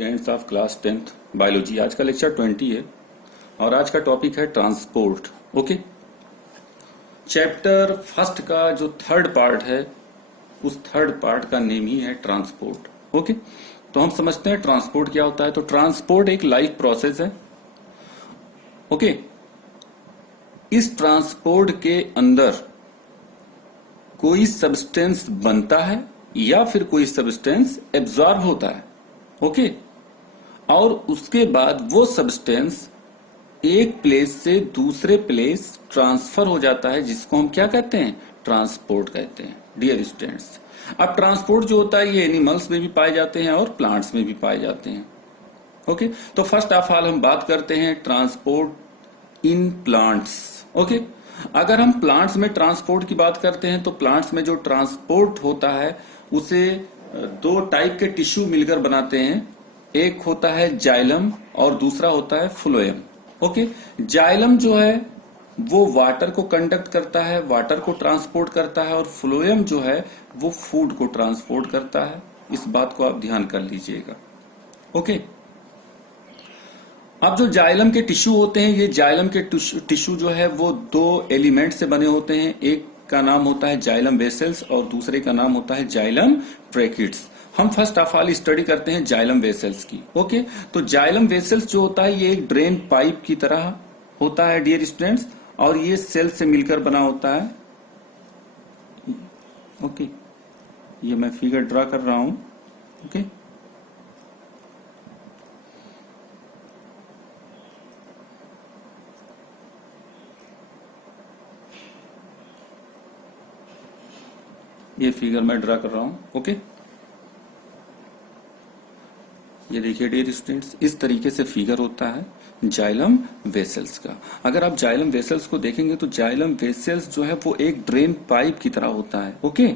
Students of class 10th biology. आज का lecture 20 है और आज का टॉपिक है ट्रांसपोर्ट। ओके, चैप्टर फर्स्ट का जो थर्ड पार्ट है उस थर्ड पार्ट का नेम ही है ट्रांसपोर्ट। ओके, तो हम समझते हैं ट्रांसपोर्ट क्या होता है। तो ट्रांसपोर्ट एक लाइफ प्रोसेस है। ओके, इस ट्रांसपोर्ट के अंदर कोई सब्सटेंस बनता है या फिर कोई सब्सटेंस एब्जॉर्ब होता है। ओके, और उसके बाद वो सब्सटेंस एक प्लेस से दूसरे प्लेस ट्रांसफर हो जाता है, जिसको हम क्या कहते हैं, ट्रांसपोर्ट कहते हैं डियर स्टूडेंट्स। अब ट्रांसपोर्ट जो होता है ये एनिमल्स में भी पाए जाते हैं और प्लांट्स में भी पाए जाते हैं। ओके, तो फर्स्ट ऑफ ऑल हम बात करते हैं ट्रांसपोर्ट इन प्लांट्स। ओके, अगर हम प्लांट्स में ट्रांसपोर्ट की बात करते हैं तो प्लांट्स में जो ट्रांसपोर्ट होता है उसे दो टाइप के टिश्यू मिलकर बनाते हैं। एक होता है जाइलम और दूसरा होता है फ्लोएम। ओके, जाइलम जो है वो वाटर को कंडक्ट करता है, वाटर को ट्रांसपोर्ट करता है, और फ्लोएम जो है वो फूड को ट्रांसपोर्ट करता है। इस बात को आप ध्यान कर लीजिएगा। ओके, अब जो जाइलम के टिश्यू होते हैं, ये जाइलम के टिश्यू जो है वो दो एलिमेंट से बने होते हैं। एक का नाम होता है जाइलम वेसल्स और दूसरे का नाम होता है जाइलम ट्रैकिड्स। हम फर्स्ट ऑफ ऑल स्टडी करते हैं जाइलम वेसल्स की। ओके, तो जाइलम वेसल्स जो होता है ये एक ड्रेन पाइप की तरह होता है डियर स्टूडेंट्स, और ये सेल से मिलकर बना होता है। ओके, ये मैं फिगर ड्रा कर रहा हूं। ओके, ये फिगर मैं ड्रा कर रहा हूं। ओके, ये देखिए डियर स्टूडेंट्स, इस तरीके से फिगर होता है जाइलम वेसल्स का। अगर आप जाइलम वेसल्स को देखेंगे तो जाइलम वेसल्स जो है वो एक ड्रेन पाइप की तरह होता है। ओके,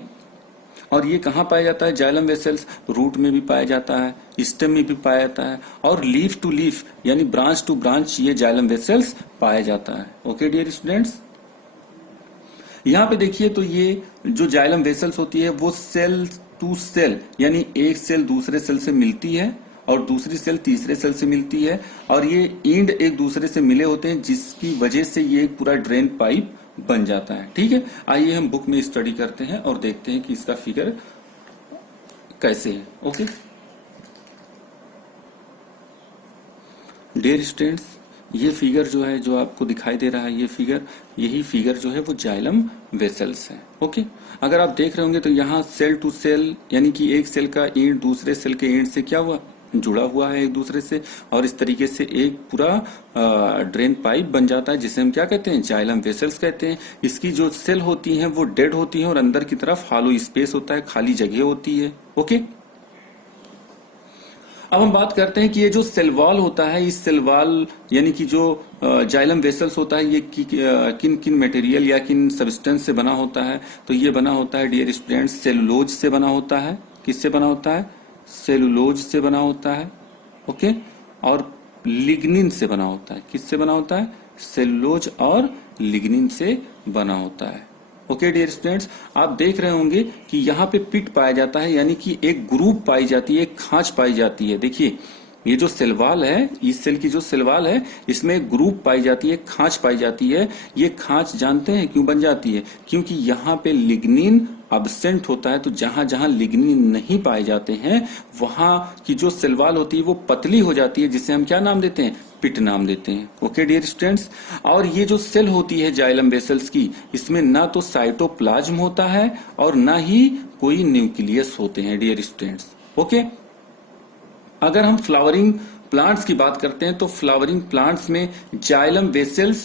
और ये कहाँ पाया जाता है जाइलम वेसल्स? रूट में भी पाया जाता है, स्टेम में भी पाया जाता है, और लीफ टू लीफ यानी ब्रांच टू ब्रांच ये जाइलम वेसल्स पाया जाता है। ओके डियर स्टूडेंट्स, यहाँ पे देखिए तो ये जो जाइलम वेसल्स होती है वो सेल टू सेल यानी एक सेल दूसरे सेल से मिलती है और दूसरी सेल तीसरे सेल से मिलती है, और ये एंड एक दूसरे से मिले होते हैं, जिसकी वजह से ये एक पूरा ड्रेन पाइप बन जाता है। ठीक है, आइए हम बुक में स्टडी करते हैं और देखते हैं कि इसका फिगर कैसे है। ओके डियर स्टूडेंट्स, ये फिगर जो है जो आपको दिखाई दे रहा है, ये फिगर, यही फिगर जो है वो जाइलम वेसल्स है। ओके, अगर आप देख रहे होंगे तो यहाँ सेल टू सेल यानी कि एक सेल का एंड दूसरे सेल के एंड से क्या हुआ, जुड़ा हुआ है एक दूसरे से, और इस तरीके से एक पूरा ड्रेन पाइप बन जाता है, जिसे हम क्या कहते हैं, जाइलम वेसल्स कहते हैं। इसकी जो सेल होती हैं वो डेड होती हैं और अंदर की तरफ हॉलो स्पेस होता है, खाली जगह होती है। ओके, अब हम बात करते हैं कि ये जो सेल वॉल होता है, इस सेल वॉल यानी कि जो जाइलम वेसल्स होता है ये किन किन मटेरियल या किन सब्सटेंस से बना होता है? तो ये बना होता है डियर स्टूडेंट्स सेलुलोज से बना होता है। किससे बना होता है? सेलुलोज से बना होता है। ओके, और लिग्निन से बना होता है। किससे बना होता है? सेलुलोज और लिग्निन से बना होता है। ओके डियर स्टूडेंट्स, आप देख रहे होंगे कि यहाँ पे पिट पाया जाता है, यानी कि एक ग्रुप पाई जाती है, एक खांच पाई जाती है। देखिए ये जो सेल वॉल है, इस सेल की जो सेल वॉल है, इसमें एक ग्रुप पाई जाती है, खांच पाई जाती है। ये खांच जानते हैं क्यों बन जाती है? क्योंकि यहाँ पे लिग्निन अब्सेंट होता है। तो जहां जहां लिग्निन नहीं पाए जाते हैं वहां की जो सेल वॉल होती है वो पतली हो जाती है, जिसे हम क्या नाम देते हैं, पिट नाम देते हैं। ओके डियर स्टूडेंट्स, और ये जो सेल होती है जाइलम वेसल्स की, इसमें ना तो साइटोप्लाज्म होता है और ना ही कोई न्यूक्लियस होते हैं डियर स्टूडेंट्स। ओके, अगर हम फ्लावरिंग प्लांट्स की बात करते हैं तो फ्लावरिंग प्लांट्स में जाइलम वेसल्स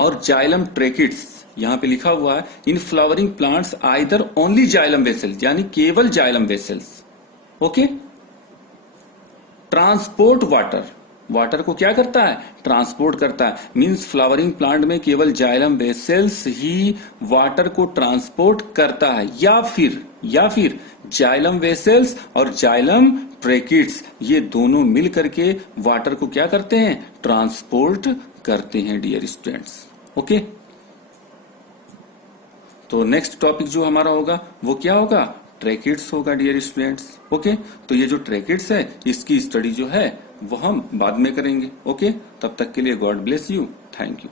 और जाइलम ट्रैकिड्स यहां पे लिखा हुआ है। In flowering plants either only xylem vessels यानी केवल xylem vessels. Okay, transport water, water को क्या करता है, ट्रांसपोर्ट करता है। मींस फ्लावरिंग प्लांट में केवल जाइलम वेसल्स ही वाटर को ट्रांसपोर्ट करता है, या फिर जाइलम वेसल्स और जाइलम ट्रैकिड्स ये दोनों मिल करके वाटर को क्या करते हैं, ट्रांसपोर्ट करते हैं डियर स्टूडेंट्स। ओके, तो नेक्स्ट टॉपिक जो हमारा होगा वो क्या होगा, ट्रैकिड्स होगा डियर स्टूडेंट्स। ओके, तो ये जो ट्रैकिड्स है इसकी स्टडी जो है वो हम बाद में करेंगे। ओके, तब तक के लिए God bless you, thank you.